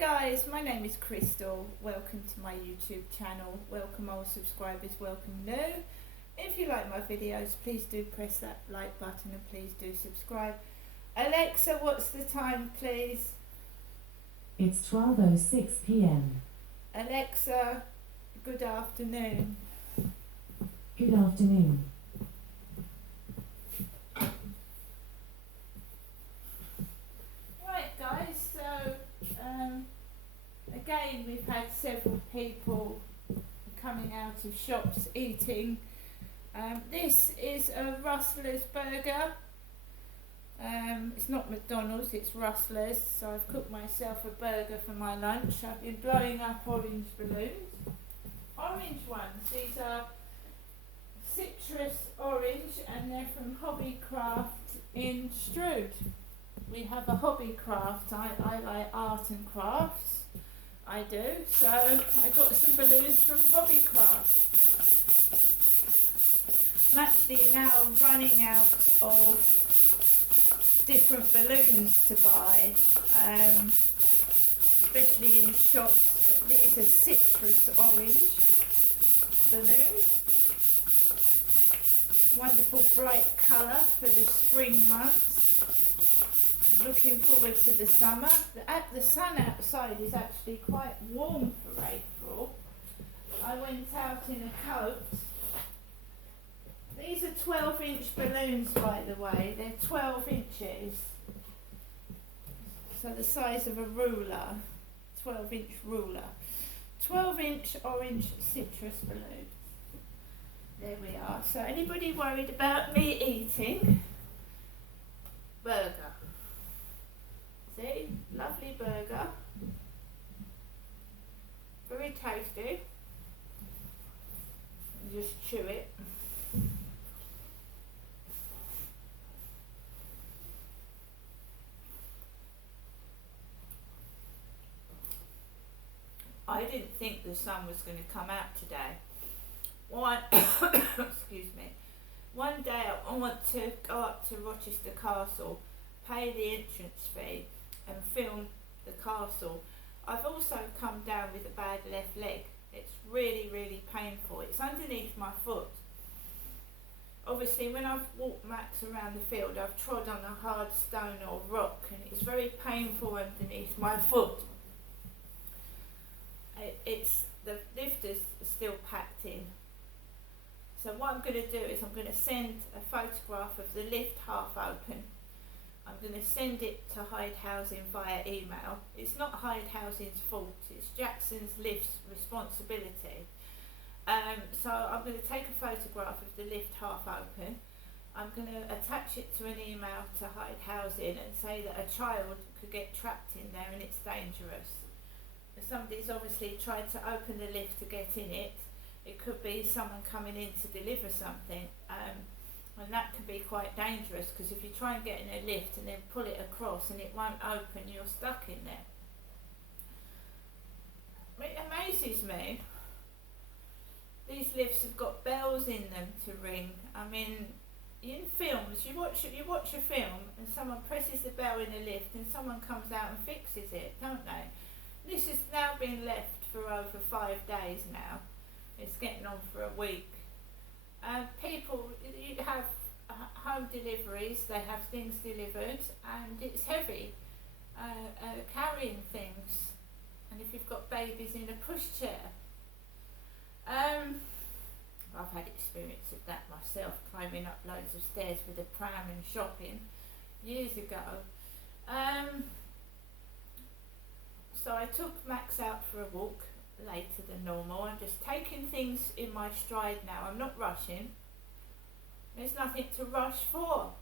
Guys, my name is Crystal. Welcome to my YouTube channel. Welcome old subscribers, welcome new. If you like my videos, please do press that like button and please do subscribe. Alexa, what's the time please? It's 12:06 p.m. Alexa, good afternoon. Good afternoon. Right guys, so again we've had several people coming out of shops eating. This is a Rustler's burger. It's not McDonald's, it's Rustler's. So I've cooked myself a burger for my lunch. I've been blowing up orange balloons. Orange ones, these are citrus orange and they're from Hobbycraft in Strood. We have a Hobbycraft. I like art and crafts. I do. So I got some balloons from Hobbycraft. I'm actually now running out of different balloons to buy, especially in shops. But these are citrus orange balloons. Wonderful bright colour for the spring months. Looking forward to the summer. The sun outside is actually quite warm for April. I went out in a coat. These are 12-inch balloons, by the way. They're 12 inches. So the size of a ruler. 12-inch ruler. 12-inch orange citrus balloons. There we are. So anybody worried about me eating? Burger. See? Lovely burger. Very tasty. Just chew it. I didn't think the sun was going to come out today. Excuse me. One day I want to go up to Rochester Castle, pay the entrance fee and film the castle. I've also come down with a bad left leg. It's really painful. It's underneath my foot. Obviously when I've walked Max around the field I've trod on a hard stone or rock and it's very painful underneath my foot. It's the lift is still packed in. So what I'm going to do is I'm going to send a photograph of the lift half open. I'm going to send it to Hyde Housing via email. It's not Hyde Housing's fault, it's Jackson's lift's responsibility. So I'm going to take a photograph of the lift half open. I'm going to attach it to an email to Hyde Housing and say that a child could get trapped in there and it's dangerous. If somebody's obviously tried to open the lift to get in it, it could be someone coming in to deliver something. And that can be quite dangerous because if you try and get in a lift and then pull it across and it won't open, you're stuck in there. It amazes me. These lifts have got bells in them to ring. I mean, in films, you watch a film and someone presses the bell in a lift and someone comes out and fixes it, don't they? This has now been left for over 5 days now. It's getting on for a week. People have home deliveries, they have things delivered and it's heavy carrying things, and if you've got babies in a pushchair. I've had experience of that myself, climbing up loads of stairs with a pram and shopping years ago. So I took Max out for a walk later than normal. I'm just taking things in my stride now. I'm not rushing. There's nothing to rush for.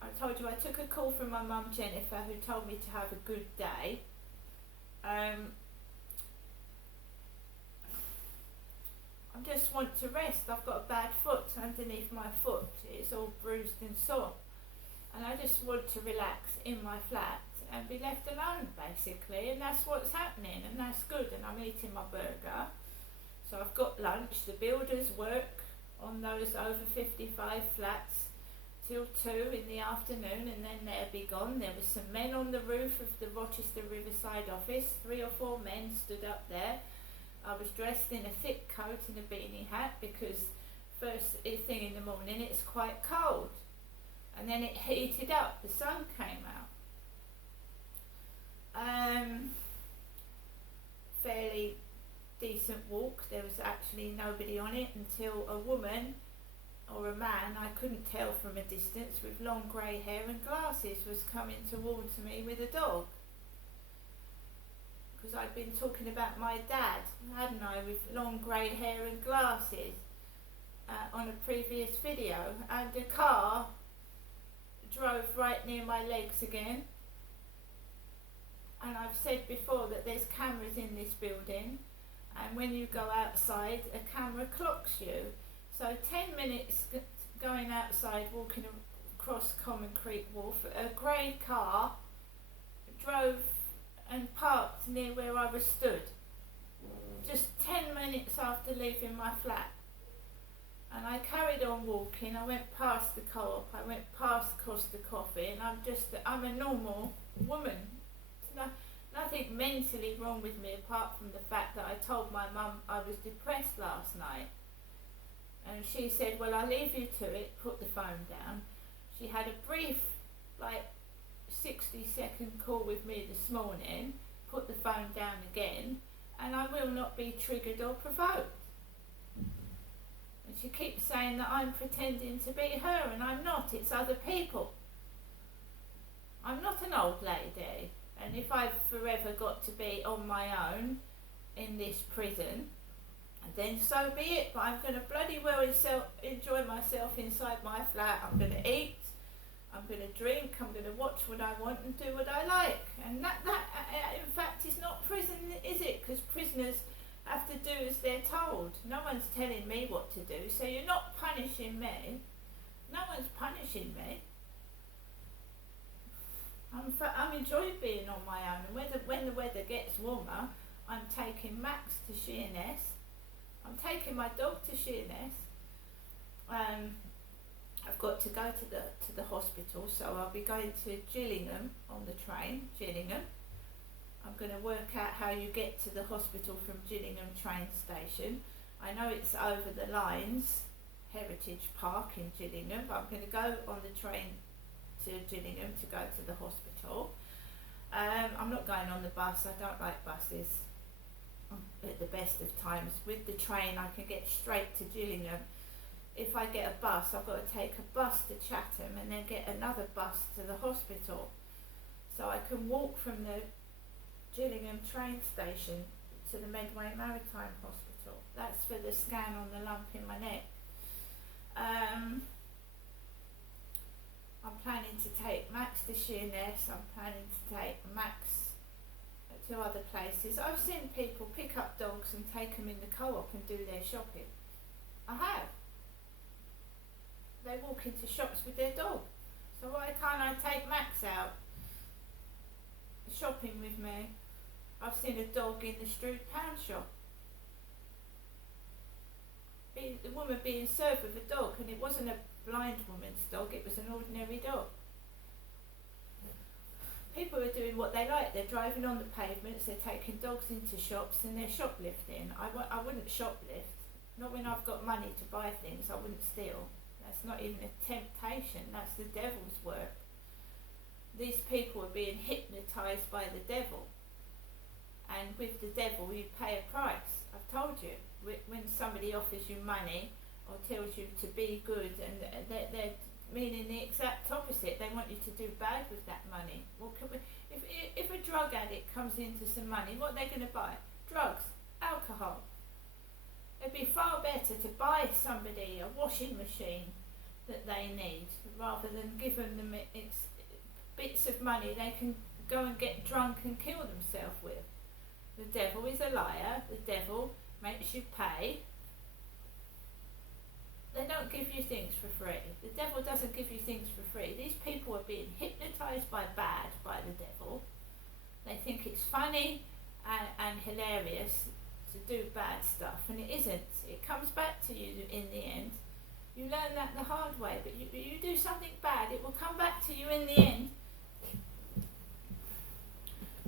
I told you I took a call from my mum Jennifer who told me to have a good day. I just want to rest. I've got a bad foot underneath my foot. It's all bruised and sore. And I just want to relax in my flat and be left alone basically, and that's what's happening, and that's good. And I'm eating my burger. So I've got lunch. The builders work on those over 55 flats till 2 in the afternoon, and then they'd be gone. There was some men on the roof of the Rochester Riverside office. 3 or 4 men stood up there. I was dressed in a thick coat and a beanie hat because first thing in the morning it's quite cold, and then it heated up, the sun came out. Fairly decent walk. There was actually nobody on it until a woman or a man, I couldn't tell from a distance, with long grey hair and glasses was coming towards me with a dog. Because I'd been talking about my dad, hadn't I, with long grey hair and glasses on a previous video, and the car drove right near my legs again. And I've said before that there's cameras in this building, and when you go outside a camera clocks you. So 10 minutes going outside, walking across Common Creek Wharf, a grey car drove and parked near where I was stood, just 10 minutes after leaving my flat. And I carried on walking. I went past the Co-op, I went past Costa Coffee, and I'm a normal woman. Nothing mentally wrong with me apart from the fact that I told my mum I was depressed last night. And she said, well, I'll leave you to it, put the phone down. She had a brief, 60-second call with me this morning, put the phone down again, and I will not be triggered or provoked. And she keeps saying that I'm pretending to be her, and I'm not, it's other people. I'm not an old lady, and if I've forever got to be on my own in this prison, then so be it, but I'm going to bloody well enjoy myself inside my flat. I'm going to eat, I'm going to drink, I'm going to watch what I want and do what I like. And that in fact is not prison, is it? Because prisoners have to do as they're told. No one's telling me what to do, so you're not punishing me. No one's punishing me. I'm enjoying being on my own, and when the weather gets warmer, I'm taking Max to Sheerness. I'm taking my dog to Sheerness. I've got to go to the hospital, so I'll be going to Gillingham on the train. Gillingham. I'm going to work out how you get to the hospital from Gillingham train station. I know it's over the lines, Heritage Park in Gillingham, but I'm going to go on the train to Gillingham to go to the hospital. I'm not going on the bus. I don't like buses. At the best of times, with the train I can get straight to Gillingham. If I get a bus, I've got to take a bus to Chatham and then get another bus to the hospital. So I can walk from the Gillingham train station to the Medway Maritime Hospital. That's for the scan on the lump in my neck. I'm planning to take Max to Sheerness. I'm planning to take Max to other places. I've seen people pick up dogs and take them in the Co-op and do their shopping. I have. They walk into shops with their dog. So why can't I take Max out shopping with me? I've seen a dog in the Strood pound shop. The woman being served with a dog, and it wasn't a blind woman's dog, it was an ordinary dog. People are doing what they like. They're driving on the pavements, they're taking dogs into shops, and they're shoplifting. I wouldn't shoplift. Not when I've got money to buy things. I wouldn't steal. That's not even a temptation. That's the devil's work. These people are being hypnotised by the devil. And with the devil you pay a price. I've told you. When somebody offers you money or tells you to be good, and they're meaning the exact opposite. They want you to do bad with that money. Well, if a drug addict comes into some money, what are they going to buy? Drugs, alcohol. It'd be far better to buy somebody a washing machine that they need, rather than giving them bits of money they can go and get drunk and kill themselves with. The devil is a liar. The devil makes you pay. They don't give you things for free. The devil doesn't give you things for free. These people are being hypnotised by the devil. They think it's funny and hilarious to do bad stuff, and it isn't. It comes back to you in the end. You learn that the hard way, but you do something bad, it will come back to you in the end.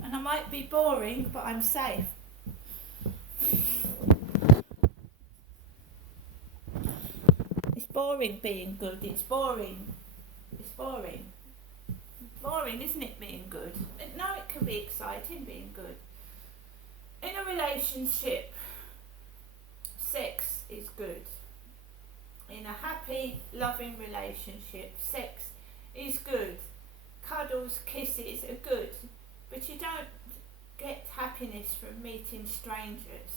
And I might be boring, but I'm safe. It's boring being good, it's boring. It's boring. Boring, isn't it, being good? No, it can be exciting being good. In a relationship, sex is good. In a happy, loving relationship, sex is good. Cuddles, kisses are good. But you don't get happiness from meeting strangers.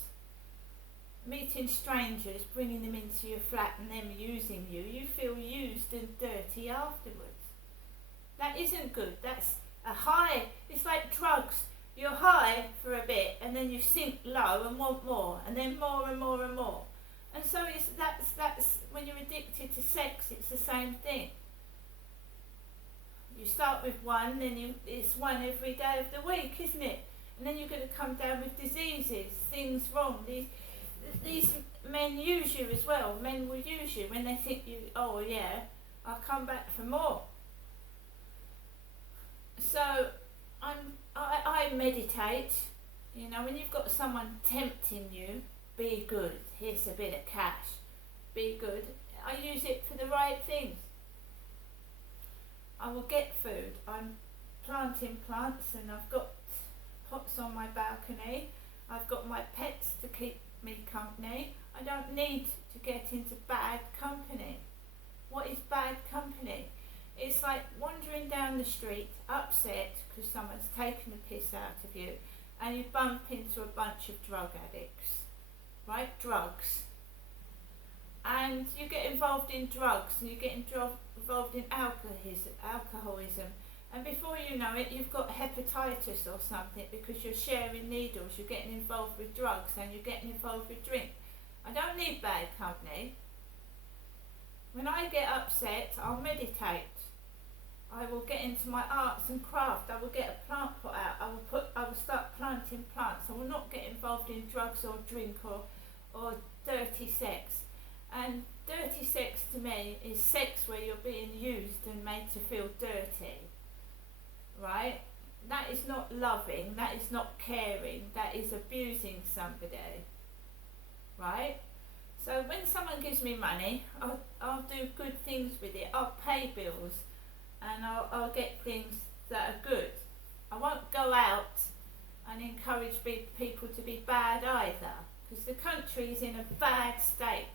Meeting strangers, bringing them into your flat and them using you, you feel used and dirty afterwards. That isn't good. That's a high. It's like drugs. You're high for a bit and then you sink low and want more and then more and more and more. And so that's when you're addicted to sex, it's the same thing. You start with one, then it's one every day of the week, isn't it? And then you're going to come down with diseases, things wrong. These men use you as well. Men will use you when they think you, oh yeah, I'll come back for more. So I meditate. You know, when you've got someone tempting you, be good. Here's a bit of cash. Be good. I use it for the right things. I will get food. I'm planting plants and I've got pots on my balcony. I've got my pets to keep me company. I don't need to get into bad company. What is bad company? It's like wandering down the street upset because someone's taken the piss out of you and you bump into a bunch of drug addicts, right? Drugs. And you get involved in drugs and you get involved in alcoholism. And before you know it, you've got hepatitis or something because you're sharing needles, you're getting involved with drugs and you're getting involved with drink. I don't need bad company. When I get upset, I'll meditate. I will get into my arts and craft. I will get a plant pot out. I will start planting plants. I will not get involved in drugs or drink or dirty sex. And dirty sex to me is sex where you're being used and made to feel dirty. Right? That is not loving, that is not caring, that is abusing somebody. Right? So when someone gives me money, I'll do good things with it. I'll pay bills and I'll get things that are good. I won't go out and encourage people to be bad either, because the country is in a bad state.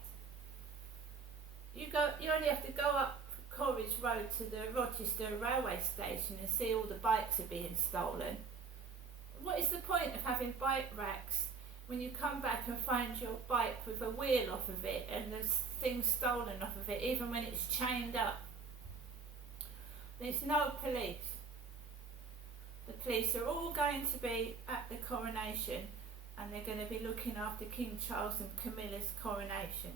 You only have to go up Corridge Road to the Rochester railway station and see all the bikes are being stolen. What is the point of having bike racks when you come back and find your bike with a wheel off of it and there's things stolen off of it, even when it's chained up? There's no police. The police are all going to be at the coronation and they're going to be looking after King Charles and Camilla's coronation.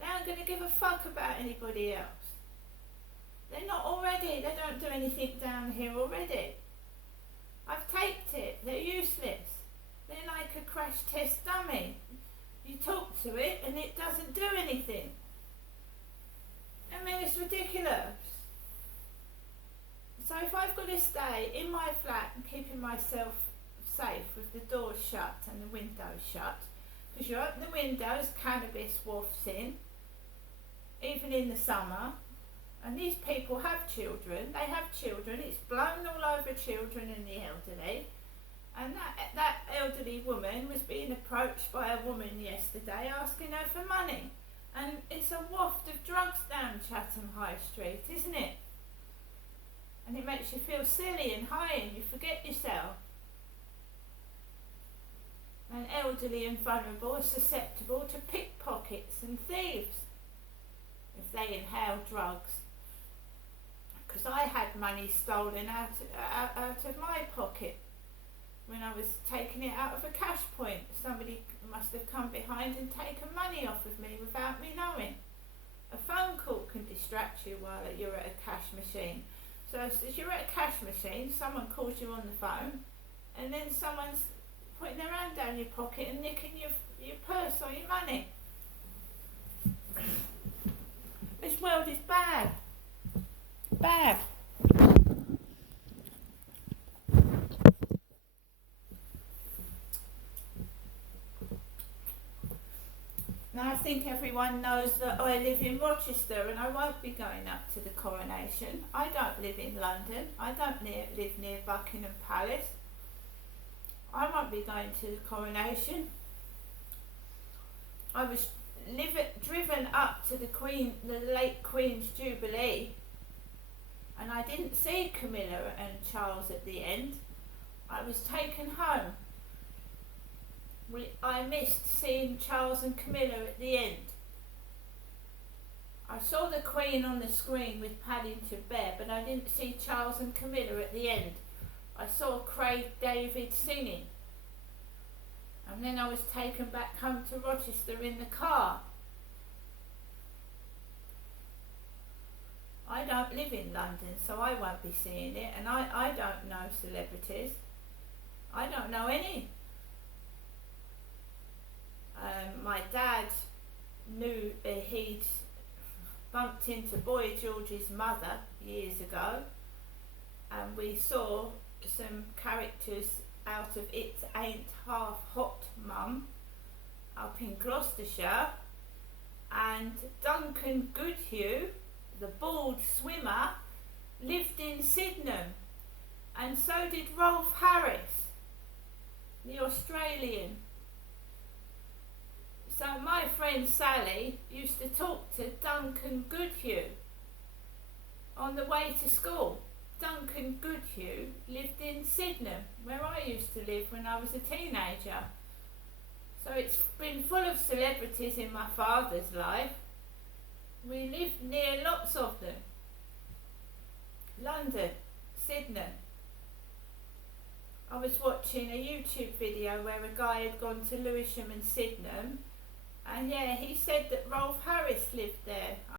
They aren't going to give a fuck about anybody else. They're not already. They don't do anything down here already. I've taped it. They're useless. They're like a crash test dummy. You talk to it and it doesn't do anything. I mean, it's ridiculous. So if I've got to stay in my flat and keeping myself safe with the doors shut and the windows shut, because you open the windows, cannabis wafts in, even in the summer. And these people have children, they have children, it's blown all over children and the elderly. And that elderly woman was being approached by a woman yesterday asking her for money. And it's a waft of drugs down Chatham High Street, isn't it? And it makes you feel silly and high and you forget yourself. And elderly and vulnerable are susceptible to pickpockets and thieves if they inhale drugs. Because I had money stolen out of my pocket when I was taking it out of a cash point. Somebody must have come behind and taken money off of me without me knowing. A phone call can distract you while you're at a cash machine. So as you're at a cash machine, someone calls you on the phone and then someone's putting their hand down your pocket and nicking your purse or your money. This world is bad. Bad. Now I think everyone knows that I live in Rochester and I won't be going up to the coronation. I don't live in London. I don't live near Buckingham Palace. I won't be going to the coronation. I was driven up to the late Queen's Jubilee, and I didn't see Camilla and Charles at the end. I was taken home. I missed seeing Charles and Camilla at the end. I saw the Queen on the screen with Paddington Bear, but I didn't see Charles and Camilla at the end. I saw Craig David singing. And then I was taken back home to Rochester in the car. I don't live in London, so I won't be seeing it, and I don't know celebrities. I don't know any. My dad knew he'd bumped into Boy George's mother years ago, and we saw some characters out of It Ain't Half Hot Mum up in Gloucestershire, and Duncan Goodhue, the bald swimmer, lived in Sydenham, and so did Rolf Harris, the Australian. So my friend Sally used to talk to Duncan Goodhue on the way to school. Duncan Goodhue lived in Sydenham, where I used to live when I was a teenager. So it's been full of celebrities in my father's life. We lived near lots of them. London, Sydenham. I was watching a YouTube video where a guy had gone to Lewisham and Sydenham, and yeah, he said that Rolf Harris lived there.